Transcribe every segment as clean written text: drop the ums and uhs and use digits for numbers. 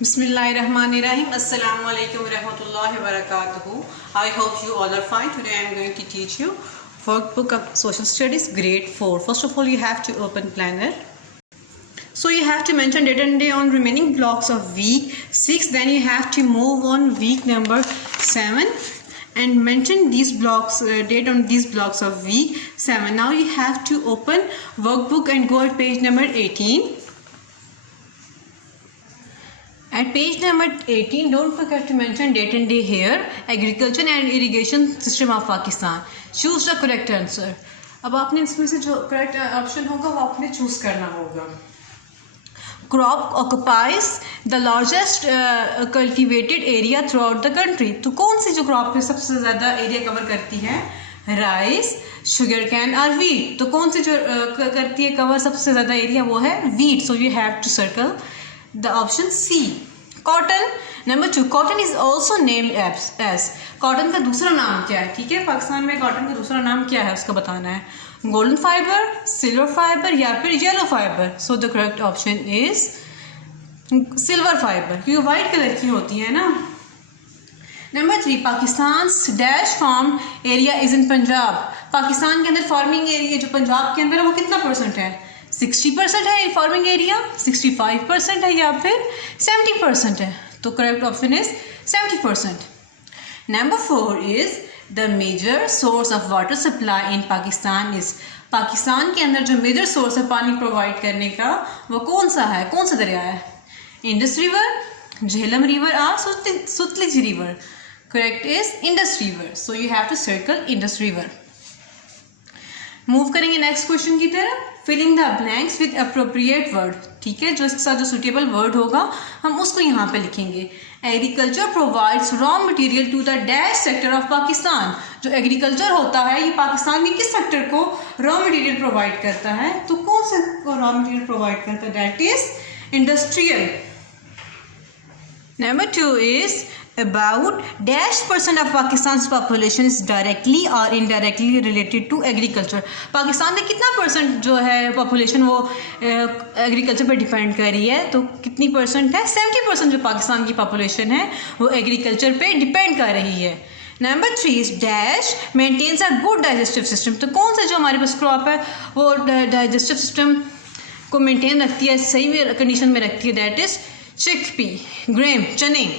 Bismillahirrahmanirrahim. Assalamu alaikum warahmatullahi wabarakatuh. I hope you all are fine. Today I am going to teach you workbook of social studies grade 4. First of all, you have to open planner. So you have to mention date and day on remaining blocks of week 6. Then you have to move on week number 7 and mention these blocks, date on these blocks of week 7. Now you have to open workbook and go at page number 18. At page number 18, don't forget to mention date and day here. Agriculture and irrigation system of Pakistan. Choose the correct answer. अब आपने इसमें से जो correct option होगा वो आपने choose करना होगा. Crop occupies the largest cultivated area throughout the country. तो कौन सी जो crop है सबसे ज़्यादा area cover करती है? Rice, sugar cane और wheat. तो कौन सी जो करती है cover सबसे ज़्यादा area वो है wheat. So you have to circle the option C. Cotton. Number 2. Cotton is also named as. Cotton का दूसरा नाम क्या है? ठीक है, पाकिस्तान में cotton का दूसरा नाम क्या है उसका बताना है. Golden fiber, silver fiber या फिर yellow fiber. So the correct option is silver fiber क्योंकि white कलर की होती है ना. Number 3. Pakistan's dash farm area is in Punjab. Pakistan के अंदर फार्मिंग एरिया जो पंजाब के अंदर है वो कितना % है? 60% है फार्मिंग एरिया, 65% है या फिर 70% है. तो correct option is 70%. Number 4 is the major source of water supply in Pakistan is. Pakistan के अंदर जो मेजर सोर्स है पानी प्रोवाइड करने का वो कौन सा है, कौन सा दरिया है? इंडस रिवर, झेलम रिवर और Sutlej river. Correct is Indus river. So you have to circle Indus river. Move करेंगे नेक्स्ट क्वेश्चन की तरफ. Filling the blanks with appropriate word. ठीक है, जो इसके साथ जो सुटेबल वर्ड होगा हम उसको यहाँ पे लिखेंगे. Agriculture provides raw material to the dash sector of Pakistan. जो एग्रीकल्चर होता है ये पाकिस्तान के किस सेक्टर को रॉ मटेरियल प्रोवाइड करता है? तो कौन सा रॉ मटेरियल प्रोवाइड करता है? That is industrial. Number 2 is about -% of Pakistan's population is directly or indirectly related to agriculture. Pakistan में कितना % जो है पॉपुलेशन वो एग्रीकल्चर पर डिपेंड कर रही है? तो कितनी % है? 70% जो पाकिस्तान की पॉपुलेशन है वो एग्रीकल्चर पे डिपेंड कर रही है. Number 3 is dash maintains a good digestive system. तो कौन सा जो हमारे पास क्रॉप है वो डाइजेस्टिव सिस्टम को मेंटेन रखती है, सही कंडीशन में रखती है? दैट इज चिकपी, ग्रेम, चने.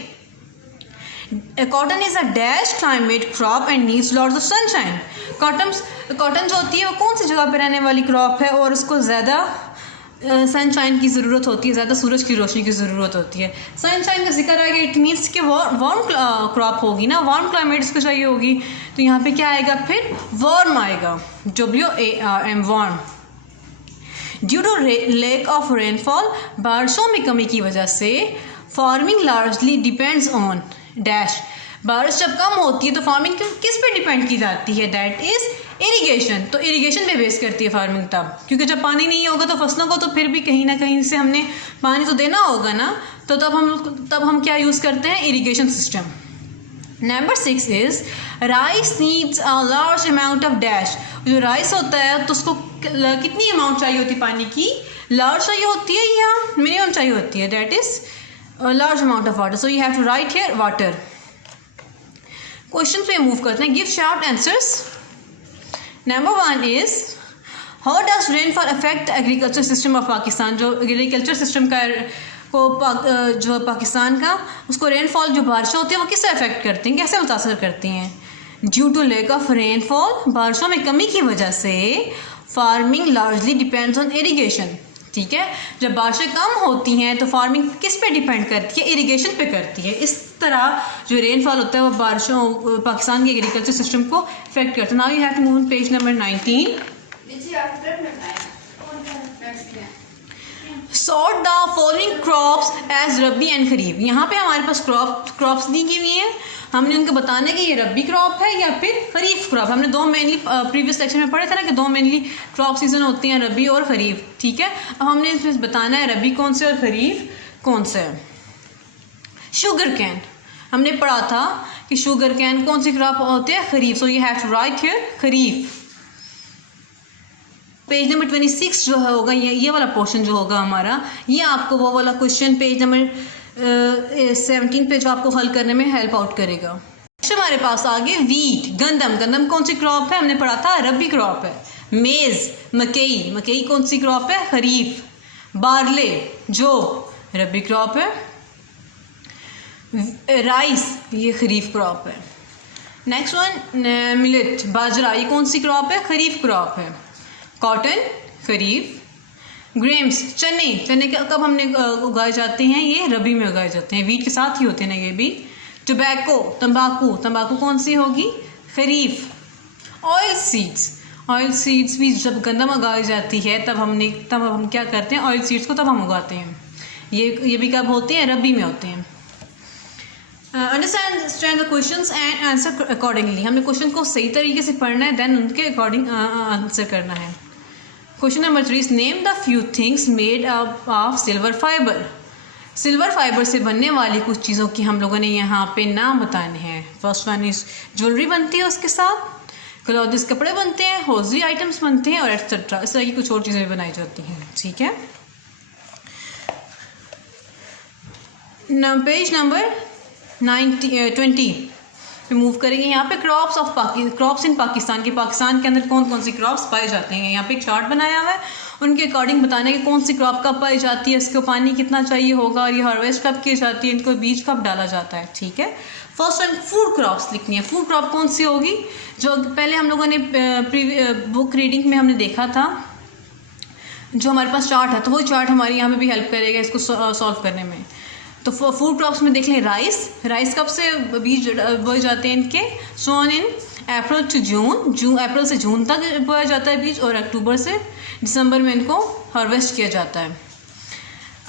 Cotton is a dash climate crop and needs lots of sunshine. Cotton जो होती है वो कौन सी जगह पर रहने वाली क्रॉप है और उसको ज़्यादा सनशाइन की ज़रूरत होती है, ज़्यादा सूरज की रोशनी की ज़रूरत होती है. सनशाइन का जिक्र आएगा, इट मीन्स कि वार्म क्रॉप होगी ना, वार्म क्लाइमेट इसको चाहिए होगी. तो यहाँ पे क्या आएगा फिर? वार्म आएगा. WARM, warm. Due to lack of rainfall, बारिशों में कमी की वजह से farming largely depends on dash. बारिश जब कम होती है तो फार्मिंग किस पे डिपेंड की जाती है? That is irrigation. तो इरिगेशन पे बेस करती है फार्मिंग तब, क्योंकि जब पानी नहीं होगा तो फसलों को तो फिर भी कहीं ना कहीं से हमने पानी तो देना होगा ना. तो तब हम क्या यूज़ करते हैं? Irrigation system. Number 6 is rice needs a large amount of dash. जो राइस होता है तो उसको कितनी अमाउंट चाहिए होती है पानी की? लार्ज चाहिए होती है या मिनिमम चाहिए होती है? That is large amount of water. So you have to write here water. Questions पे move करते हैं. Give short answers. Number 1 is how does rainfall affect the agriculture system of Pakistan. जो agriculture system का जो पाकिस्तान का उसको rainfall जो बारिशें होती है वो किससे अफेक्ट करती हैं, कैसे मुतासर करती हैं? Due to lack of rainfall, बारिशों में कमी की वजह से farming largely depends on irrigation. ठीक है, जब बारिशें कम होती हैं तो फार्मिंग किस पे डिपेंड करती है? इरिगेशन पे करती है. इस तरह जो रेनफॉल होता है वो बारिशों पाकिस्तान के एग्रीकल्चर सिस्टम को इफेक्ट करता है. Now you have to move page number 19. Sort the following crops as rabi and kharif. यहाँ पे हमारे पास क्रॉप्स दी की हुई हैं. हमने उनको बताना है कि ये रबी क्रॉप है या फिर खरीफ क्रॉप. हमने दो मेनली प्रीवियस लेक्चर में पढ़े थे ना कि दो मेनली क्रॉप सीजन होते हैं, रबी और खरीफ. ठीक है, अब हमने इसमें बताना है रबी कौन से और खरीफ कौन से है. शुगर कैन हमने पढ़ा था कि शुगर कैन कौन सी क्रॉप होती है? Kharif. So you have to write here kharif. Page number 26 जो होगा ये वाला पोर्शन जो होगा हमारा, ये आपको वो वाला क्वेश्चन पेज नंबर 17 पे जो आपको हल करने में हेल्प आउट करेगा। नेक्स्ट हमारे पास आगे वीट, गंदम। गंदम कौन सी क्रॉप है? हमने पढ़ा था रबी क्रॉप है। मेज़, मकई। मकई कौन सी क्रॉप है? खरीफ। बार्ले, जो रबी क्रॉप है। राइस, ये खरीफ क्रॉप है। नेक्स्ट वन मिलेट, बाजरा, ये कौन सी क्रॉप है? खरीफ क्रॉप है। कॉटन, खरीफ। ग्रेम्स, चने। चने कब हमने उगाए जाते हैं? ये रबी में उगाए जाते हैं, वीट के साथ ही होते हैं ना ये भी। टोबैको, तंबाकू। तंबाकू कौन सी होगी? खरीफ। ऑयल सीड्स, ऑयल सीड्स भी जब गंदम उगाई जाती है तब हम क्या करते हैं? ऑयल सीड्स को तब हम उगाते हैं। ये भी कब होते हैं? रबी में होते हैं। Understand the questions and answer accordingly. हमें क्वेश्चन को सही तरीके से पढ़ना है, देन उनके अकॉर्डिंग आंसर करना है। Question number 3 is name the few things made up of silver fibre. Silver fibre से बनने वाली कुछ चीज़ों की हम लोगों ने यहाँ पे नाम बताने हैं। फर्स्ट वन इज ज्वेलरी बनती है उसके साथ, क्लॉथ्स कपड़े बनते हैं, होजरी आइटम्स बनते हैं और एक्सेट्रा। इस तरह की कुछ और चीज़ें बनाई जाती हैं। ठीक है, पेज नंबर 20 पे मूव करेंगे। यहाँ पे क्रॉप्स इन पाकिस्तान के पाकिस्तान के अंदर कौन कौन सी क्रॉप्स पाई जाते हैं, यहाँ पे एक चार्ट बनाया हुआ है, उनके अकॉर्डिंग बताने की कौन सी क्रॉप कब पाई जाती है, इसको पानी कितना चाहिए होगा और ये हार्वेस्ट कब की जाती है, इनको बीज कब डाला जाता है। ठीक है, फर्स्ट वन फूड क्रॉप्स लिखनी है। फूड क्रॉप कौन सी होगी? जो पहले हम लोगों ने बुक रीडिंग में हमने देखा था, जो हमारे पास चार्ट है, तो वो चार्ट हमारी यहाँ पे भी हेल्प करेगा इसको सॉल्व करने में। तो फूड क्रॉप्स में देख लें राइस कब से बीज बोए जाते हैं इनके? सोन इन अप्रैल टू जून, अप्रैल से जून तक बोया जाता है बीज, और अक्टूबर से दिसंबर में इनको हार्वेस्ट किया जाता है।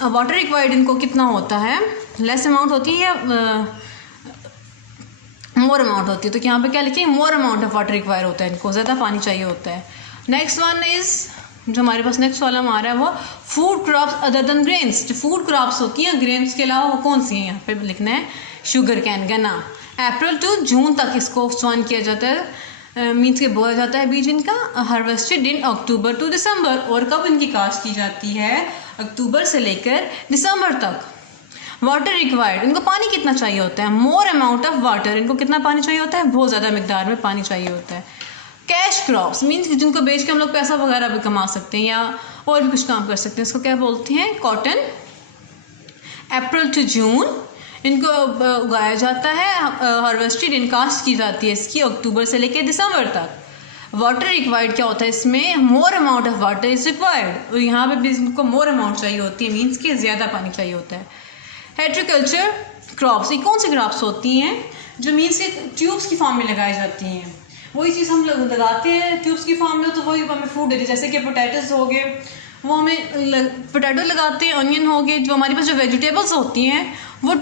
वाटर रिक्वायर्ड इनको कितना होता है? लेस अमाउंट होती है, मोर अमाउंट होती है, तो यहाँ पे क्या लिखें? More amount of water require होता है, इनको ज़्यादा पानी चाहिए होता है। नेक्स्ट वन इज़, जो हमारे पास नेक्स्ट कॉलम आ रहा है वो food crops other than grains. जो फूड क्रॉप्स होती हैं ग्रेन्स के अलावा वो कौन सी हैं? यहाँ पे लिखना है शुगर कैन, गन्ना। अप्रैल टू जून तक इसको सोन किया जाता है, मीन्स के बोया जाता है बीज इनका। हार्वेस्टेड इन अक्टूबर टू दिसंबर, और कब इनकी काश्त की जाती है? अक्टूबर से लेकर दिसंबर तक। वाटर रिक्वायर्ड, इनको पानी कितना चाहिए होता है? मोर अमाउंट ऑफ वाटर, इनको कितना पानी चाहिए होता है? बहुत ज़्यादा मिकदार में पानी चाहिए होता है। कैश क्रॉप्स मीन्स जिनको बेच के हम लोग पैसा वगैरह भी कमा सकते हैं या और भी कुछ काम कर सकते हैं, इसको क्या बोलते हैं? कॉटन। अप्रैल टू जून इनको उगाया जाता है, हार्वेस्टेड इन काश्त की जाती है इसकी अक्टूबर से लेकर दिसंबर तक। वाटर रिक्वायर्ड क्या होता है इसमें? More amount of water is required, और यहाँ पे भी इनको मोर अमाउंट चाहिए होती है, मीन्स कि ज़्यादा पानी चाहिए होता है। एग्रीकल्चर क्रॉप्स, ये कौन सी क्रॉप्स होती हैं? जो मीन्स के ट्यूब्स की फॉर्म में लगाई जाती हैं, वही चीज़ हम लोग लगाते हैं ट्यूब्स की फॉर्म में, तो वही हमें फूड देती है। जैसे कि पोटैटोज हो गए, वो हमें पोटैटो लगाते हैं, ऑनियन हो गए, जो हमारे पास जो वेजिटेबल्स होती हैं वो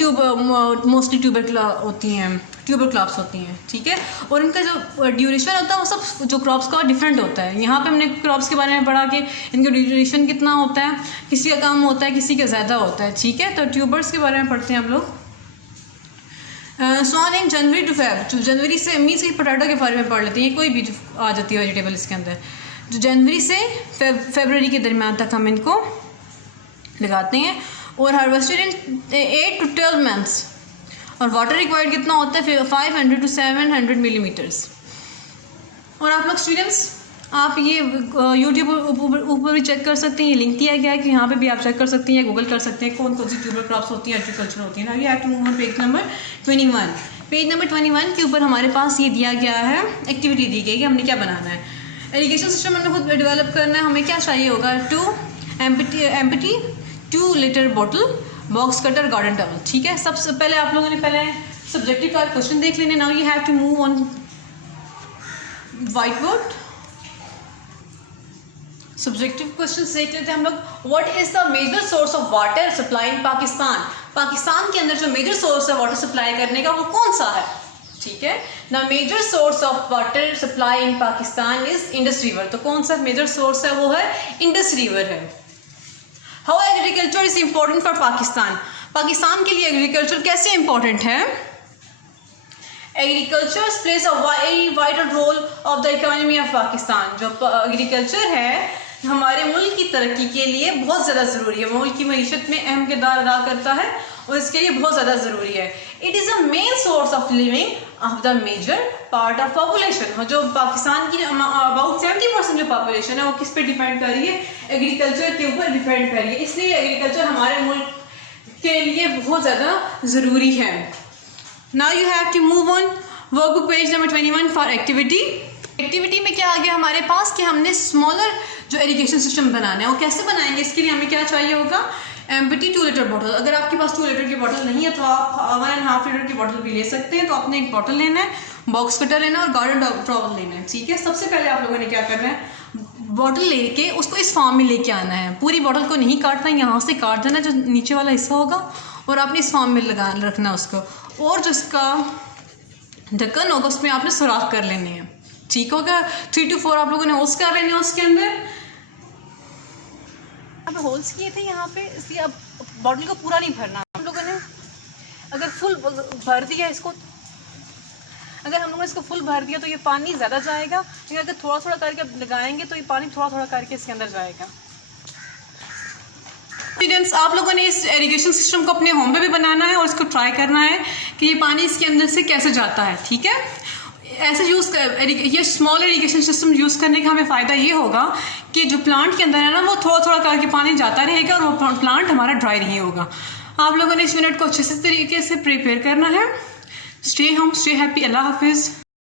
मोस्टली ट्यूबर होती हैं, ट्यूबर क्रॉप्स होती हैं। ठीक है, और इनका जो ड्यूरेशन होता है वो सब जो क्रॉप्स का डिफरेंट होता है। यहाँ पे हमने क्रॉप्स के बारे में पढ़ा कि इनका ड्यूरेशन कितना होता है, किसी का कम होता है, किसी का ज़्यादा होता है। ठीक है, तो ट्यूबर्स के बारे में पढ़ते हैं हम लोग। सोन इन जनवरी टू फेब, जो जनवरी से मीन्स कि पोटैटो के बारे में पढ़ लेते हैं, कोई भी आ जाती है वेजिटेबल इसके अंदर, जो जनवरी से फरवरी के दरमियान तक हम इनको लगाते हैं, और हार्वेस्टेड इन 8 to 12 मंथ्स। और वाटर रिक्वायर्ड कितना होता है? 500 to 700 मिलीमीटर्स। और आप लोग स्टूडेंट्स, आप ये यूट्यूब ऊपर भी चेक कर सकते हैं, ये लिंक दिया गया है कि यहाँ पे भी आप चेक कर सकते हैं, गूगल कर सकते हैं कौन कौन सी ट्यूबर क्रॉप्स होती हैं, एग्रीकल्चर होती है ना। ये have to move on page number 21। Page number 21 के ऊपर हमारे पास ये दिया गया है, एक्टिविटी दी गई कि हमने क्या बनाना है। इरिगेशन सिस्टम हमने खुद डेवलप करना है, हमें क्या चाहिए होगा? 2 2 लीटर बोतल, बॉक्स कटर, गार्डन टॉवल। ठीक है, सबसे पहले आप लोगों ने पहले सब्जेक्टिव का क्वेश्चन देख लेने। Now you have to move on white board. Subjective question देख लेते हैं हम लोग। What is the major source of water supply in Pakistan? Pakistan के अंदर जो मेजर सोर्स है वाटर सप्लाई करने का वो कौन सा है? ठीक है, the major source of water supply in Pakistan is Indus river. तो कौन सा मेजर सोर्स है? वो है इंडस रिवर है। How agriculture is important for Pakistan? Pakistan के लिए एग्रीकल्चर कैसे इंपॉर्टेंट है? Agriculture plays a very vital role of the economy of Pakistan. जो एग्रीकल्चर है हमारे मुल्क की तरक्की के लिए बहुत ज़्यादा ज़रूरी है, मुल्क की मईशत में अहम किरदार अदा करता है और इसके लिए बहुत ज़्यादा ज़रूरी है। It is a main source of living of the major part of population. जो पाकिस्तान की अबाउट 70% जो पॉपुलेशन है वो किस पे डिपेंड कर रही है? एग्रीकल्चर के ऊपर डिपेंड कर रही है। इसलिए एग्रीकल्चर हमारे मुल्क के लिए बहुत ज़्यादा ज़रूरी है। Now you have to move on workbook page number 21 for activity. Activity में क्या आ गया हमारे पास कि हमने स्मॉलर जो इरिगेशन सिस्टम बनाना है वो कैसे बनाएंगे? इसके लिए हमें क्या चाहिए होगा? Empty 2 litre bottle. अगर आपके पास 2 लीटर की बॉटल नहीं है तो आप 1.5 लीटर की बॉटल भी ले सकते हैं। तो आपने एक बॉटल लेना है, बॉक्स कटर लेना है और गार्डन ट्रॉवल लेना है, ठीक है। सबसे पहले आप लोगों ने क्या करना है, बॉटल लेके उसको इस फॉर्म में लेके आना है। पूरी बॉटल को नहीं काटना है, यहाँ से काट देना जो नीचे वाला हिस्सा होगा और आपने इस फॉर्म में लगा रखना है उसको, और जिसका ढक्कन होगा उसमें आपने सुराख कर लेने हैं, ठीक होगा। 3 to 4 आप लोगों ने होल्स कर लेने हैं उसके अंदर। अब होल्स किए थे यहाँ पे, इसलिए अब बॉटल को पूरा नहीं भरना। हम लोगों ने अगर फुल भर दिया इसको, अगर हम लोगों ने इसको फुल भर दिया तो ये पानी ज़्यादा जाएगा, लेकिन अगर थोड़ा थोड़ा करके लगाएंगे तो ये पानी थोड़ा थोड़ा करके इसके अंदर जाएगा। स्टूडेंट्स, आप लोगों ने इस इरिगेशन सिस्टम को अपने होम पे भी बनाना है और इसको ट्राई करना है कि ये पानी इसके अंदर से कैसे जाता है, ठीक है। ऐसे ये स्मॉल इरिगेशन सिस्टम यूज़ करने का हमें फ़ायदा ये होगा कि जो प्लांट के अंदर है ना वो थोड़ा थोड़ा करके पानी जाता रहेगा और वो प्लांट हमारा ड्राई नहीं होगा। आप लोगों ने इस यूनिट को अच्छे से तरीके से प्रिपेयर करना है। Stay home, stay happy. अल्लाह हाफिज़।